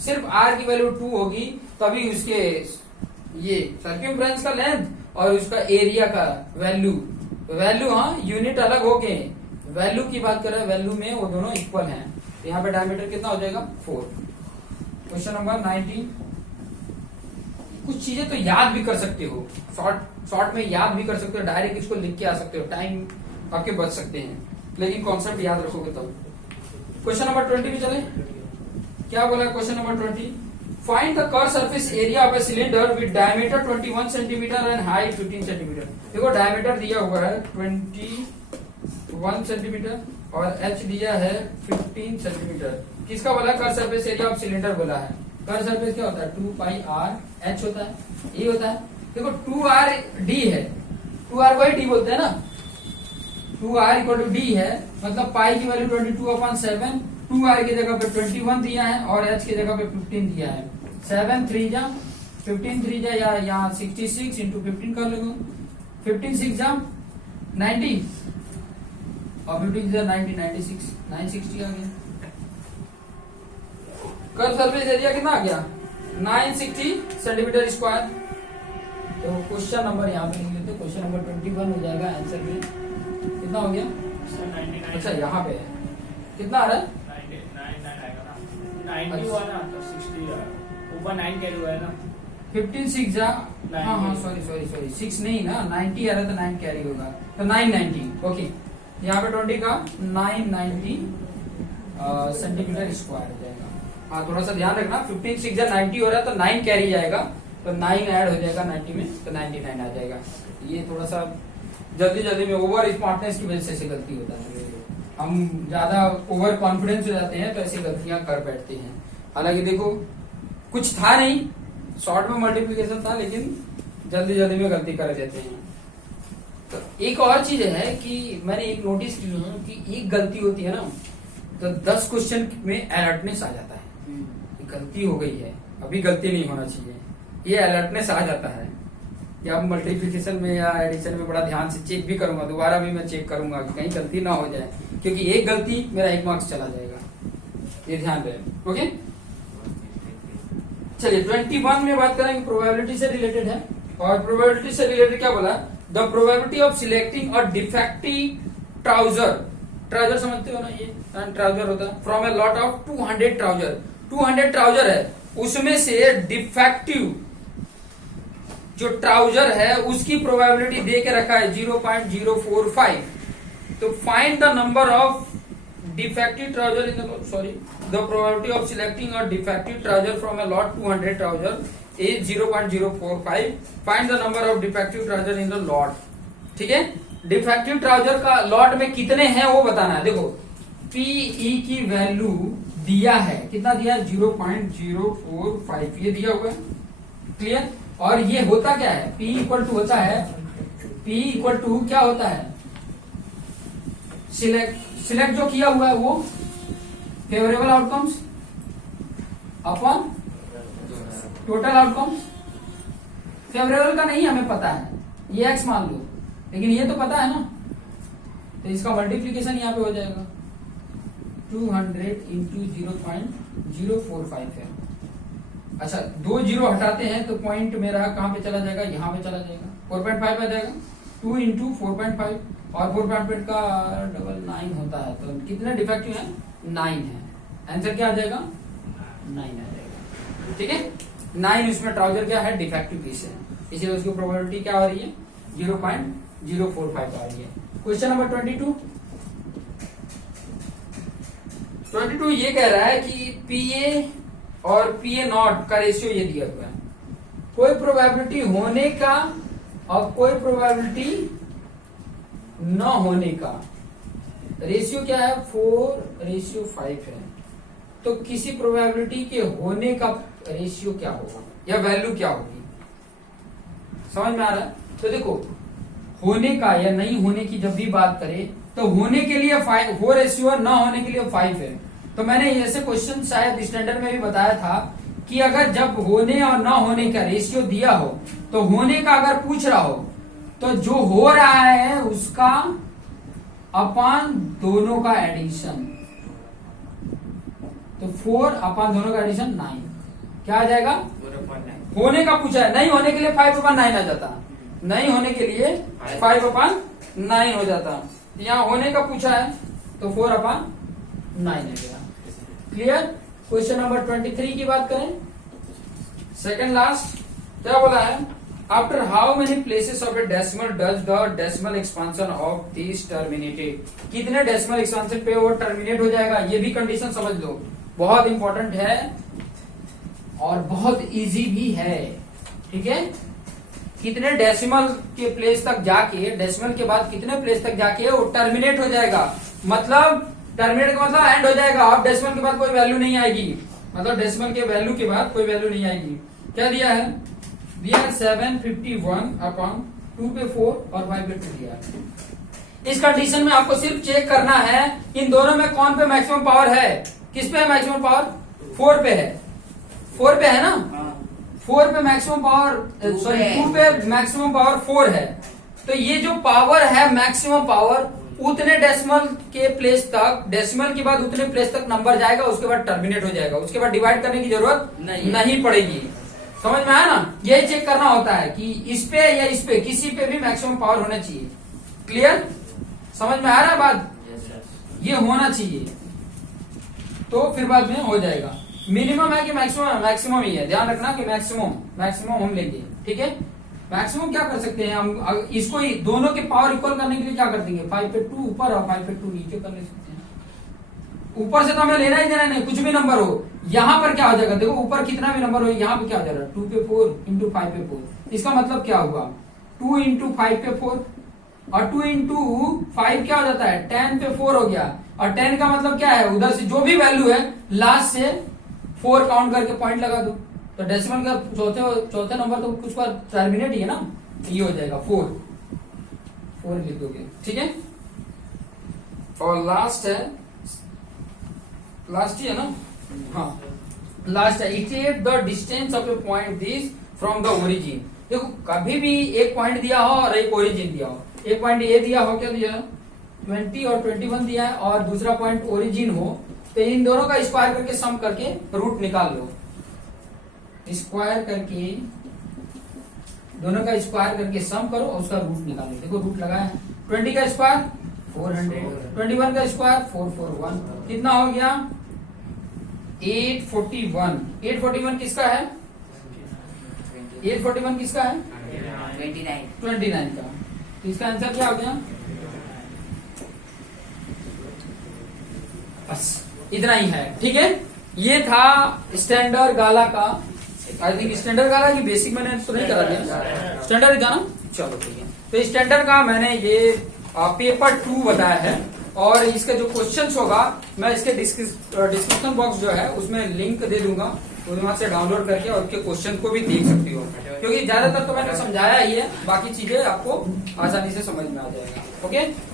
सिर्फ आर की वैल्यू 2 होगी तभी उसके ये सर्कमफ्रेंस का लेंथ और उसका एरिया का वैल्यू हाँ यूनिट अलग हो गए, वैल्यू की बात कर रहे हैं, वैल्यू में वो दोनों इक्वल हैं। तो यहाँ पे डायमीटर कितना हो जाएगा 4। Question number 19। कुछ चीजें तो याद भी कर सकते हो, शॉर्ट में याद भी कर सकते हो, डायरेक्ट इसको लिख के आ सकते हो, टाइम आपके बच सकते हैं, लेकिन कॉन्सेप्ट याद रखोगे तब। क्वेश्चन नंबर 20 भी चले। क्या बोला question number 20? Find the curve surface area of a cylinder with diameter 21 centimetre and height 15 centimetre. देखो डायमीटर दिया हुआ है 21 सेंटीमीटर और एच दिया है 15 सेंटीमीटर। किसका बोला? Curve surface area of cylinder बोला है। कर्व सरफेस क्या होता है? 2 पाई आर एच होता है, ये होता है। देखो 2r d है, 2r को ही d बोलते हैं ना, 2r इक्वल टू डी है, मतलब पाई की वैल्यू 22/7, 2r की जगह पे 21 दिया है और h की जगह पे 15 दिया है। 7 3 जा 15 3 जा या यहाँ 66 इंटू 15 कर लो, 15 6 जा 90 और 15 जा 90 96 960 आ गया। कर्व सरफेस एरिया कितना आ गया? 960 सेंटीमीटर स्क्वायर। तो क्वेश्चन नंबर यहाँ पे लिख लेते, क्वेश्चन नंबर 21 हो जाएगा आंसर में। कितना हो गया? अच्छा यहाँ पे है कितना आ रहा है? 90 हुआ ना तो 60 ऊपर 9 कैरी हुआ है ना। 15 6 जा हाँ सॉरी 6 नहीं ना, 90 आ रहा था, 9 कैरी होगा तो 990। ओके यहाँ पे 20 का 990 सेंटीमीटर स्क्वायर हो जाएगा। हाँ थोड़ा सा ध्यान रखना, 15 6 जा 90 हो रहा है तो 9 कैरी जाएगा तो 9 ऐड हो जाएगा 90 में तो 99 आ जाएगा। ये थोड़ा सा जल्दी में ओवर स्मार्टनेस की वजह से गलती होता है, हम ज्यादा ओवर कॉन्फिडेंस हो जाते हैं तो ऐसी गलतियां कर बैठते हैं। हालांकि देखो कुछ था नहीं, शॉर्ट में मल्टीप्लिकेशन था लेकिन जल्दी में गलती कर देते हैं। तो एक और चीज है कि मैंने एक नोटिस की है कि एक गलती होती है ना तो 10 क्वेश्चन में अलर्टनेस आ जाता है, गलती हो गई है, अभी गलती नहीं होना चाहिए, ये अलर्टनेस आ जाता है कि अब मल्टीप्लिकेशन में या एडिशन में बड़ा ध्यान से चेक भी करूंगा, दोबारा भी मैं चेक करूंगा कि कहीं गलती ना हो जाए, क्योंकि एक गलती मेरा 1 मार्क्स चला जाएगा, ये ध्यान रहे। ओके चलिए 21 में बात करेंगे, प्रोबेबिलिटी से रिलेटेड है। और प्रोबेबिलिटी से रिलेटेड क्या बोला? The probability of selecting a defective trouser समझते हो ना, ये ट्राउजर होता है from a lot of 200 trouser है, उसमें से डिफेक्टिव जो ट्राउजर है उसकी प्रोबेबिलिटी दे के रखा है 0.045। तो find the number of defective trouser in the probability of selecting a defective trouser from a lot 200 trouser is 0.045। Find the number of defective trouser in the lot. ठीक है, defective trouser का lot में कितने हैं वो बताना है। देखो पीई की वैल्यू दिया है, कितना दिया है? 0.045 ये दिया हुआ है, क्लियर। और ये होता क्या है? P इक्वल टू होता है, P इक्वल टू क्या होता है? सिलेक्ट जो किया हुआ है वो favourable outcomes upon total outcomes. Favourable का नहीं हमें पता है, ये x मान लो, लेकिन ये तो पता है ना, तो इसका मल्टीप्लीकेशन यहाँ पे हो जाएगा 200 इंटू 0.045 है। अच्छा 2 जीरो हटाते हैं तो पॉइंट मेरा कहां पे चला जाएगा? यहाँ पे चला जाएगा, 4.5 आ जाएगा। 2 इंटू 4.5 और 4.5 का डबल 9 होता है, तो कितने डिफेक्टिव है? 9 है। आंसर क्या आ जाएगा? 9 आ जाएगा। ठीक है, 9 उसमें ट्राउजर क्या है? डिफेक्टिव पीस है, इसलिए उसकी प्रोबेबिलिटी क्या हो रही है? 0.045 आ रही है। क्वेश्चन नंबर 22 ये कह रहा है कि पीए और पीए नॉट का रेशियो ये दिया हुआ है, कोई प्रोबेबिलिटी होने का और कोई प्रोबेबिलिटी न होने का। रेशियो क्या है? 4:5 है। तो किसी प्रोबेबिलिटी के होने का रेशियो क्या होगा या वैल्यू क्या होगी? समझ में आ रहा है? तो देखो होने का या नहीं होने की जब भी बात करें तो होने के लिए 4 रेशियो है, न होने के लिए 5 है। तो मैंने ऐसे क्वेश्चन शायद स्टैंडर्ड में भी बताया था कि अगर जब होने और ना होने का रेशियो दिया हो तो होने का अगर पूछ रहा हो तो जो हो रहा है उसका अपॉन दोनों का एडिशन, तो 4 अपॉन दोनों का एडिशन 9 क्या आ जाएगा? 4/9 होने का पूछा है, नहीं होने के लिए 5/9 आ जाता, नहीं होने के लिए 5/9 हो जाता। यहाँ होने का पूछा है तो 4/9 आ गया। क्लियर? क्वेश्चन नंबर 23 की बात करें, सेकंड लास्ट, क्या बोला है? After how many places of A decimal does the decimal expansion of this terminated? कितने डेसिमल एक्सपांशन पे वो टर्मिनेट हो जाएगा? ये भी कंडीशन समझ लो, बहुत इंपॉर्टेंट है और बहुत इजी भी है। ठीक है, कितने डेसिमल के प्लेस तक जाके, डेसिमल के बाद कितने प्लेस तक जाके वो टर्मिनेट हो जाएगा, मतलब टर्मिनेट का मतलब एंड हो जाएगा। अब डेसिमल के बाद कोई वैल्यू नहीं आएगी, मतलब डेसिमल के वैल्यू के बाद कोई वैल्यू नहीं आएगी। क्या दिया है? दिया 751/2 पे 4 और 5 पे 2 दिया है। इस कंडीशन में आपको सिर्फ चेक करना है इन दोनों में कौन पे मैक्सिमम पावर है। किस पे है मैक्सिमम पावर? 4 पे है, 4 पे है ना, 4 पे मैक्सिमम पावर, सॉरी 2 पे मैक्सिमम पावर 4 है। तो ये जो पावर है मैक्सिमम पावर, उतने डेसिमल के प्लेस तक, डेसिमल के बाद उतने प्लेस तक नंबर जाएगा, उसके बाद टर्मिनेट हो जाएगा, उसके बाद डिवाइड करने की जरूरत नहीं पड़ेगी। समझ में आया ना? यही चेक करना होता है कि इस पे या इस पे किसी पे भी मैक्सिमम पावर होना चाहिए। क्लियर? समझ में आ रहा है बात? ये होना चाहिए तो फिर बाद में हो जाएगा। मिनिमम है कि मैक्सिमम है? मैक्सिमम ही है, ध्यान रखना कि मैक्सिमम हम लेंगे। ठीक है, मैक्सिमम क्या कर सकते हैं हम, इसको ही दोनों के पावर इक्वल करने के लिए क्या कर देंगे? 5 पे 2 ऊपर और 5 पे 2 नीचे कर ले सकते हैं। ऊपर से तो हमें लेना ही देना नहीं, कुछ भी नंबर हो। यहाँ पर क्या हो जाएगा? देखो ऊपर कितना भी नंबर हो, यहाँ पे क्या हो जाएगा? 2 पे 4 इंटू 5 पे 4। इसका मतलब क्या हुआ? 2 इंटू 5 पे 4 और 2 इंटू 5 क्या हो जाता है? 10 पे 4 हो गया। और 10 का मतलब क्या है? उधर से जो भी वैल्यू है लास्ट से 4 काउंट करके पॉइंट लगा दो। तो डेसिमल का चौथे नंबर तो कुछ बार टर्मिनेट ही है ना, ये हो जाएगा 4 लिख दोगे। ठीक है, और लास्ट है, लास्ट ही है ना, हाँ लास्ट है। It the distance of A point this from the origin. देखो कभी भी एक पॉइंट दिया हो और एक ओरिजिन दिया हो, एक पॉइंट ए दिया हो, क्या दिया? 20 और 21 दिया है, और दूसरा पॉइंट ओरिजिन हो, तो इन दोनों का स्क्वायर करके सम करके रूट निकाल लो। स्क्वायर करके दोनों का स्क्वायर करके सम करो और उसका रूट निकालो। देखो रूट लगाया है, 20 का स्क्वायर 400, 21 का स्क्वायर 441, कितना हो गया? 841। 841 किसका है? 841 किसका है? 29 का। तो इसका आंसर क्या हो गया? बस इतना ही है। ठीक है, ये था स्टैंडर्ड गाला का। आई थिंक स्टैंडर्ड गाला की बेसिक मैंने तो नहीं करा दिया, स्टैंडर्ड गाना। चलो ठीक है, तो स्टैंडर्ड का मैंने ये पेपर 2 बताया है, और इसका जो क्वेश्चंस होगा मैं इसके डिस्क्रिप्शन बॉक्स जो है उसमें लिंक दे दूंगा, वहां से डाउनलोड करके और उसके क्वेश्चन को भी देख सकती हो, क्योंकि ज्यादातर तो मैंने समझाया ही है, बाकी चीजें आपको आसानी से समझ में आ जाएगा। ओके।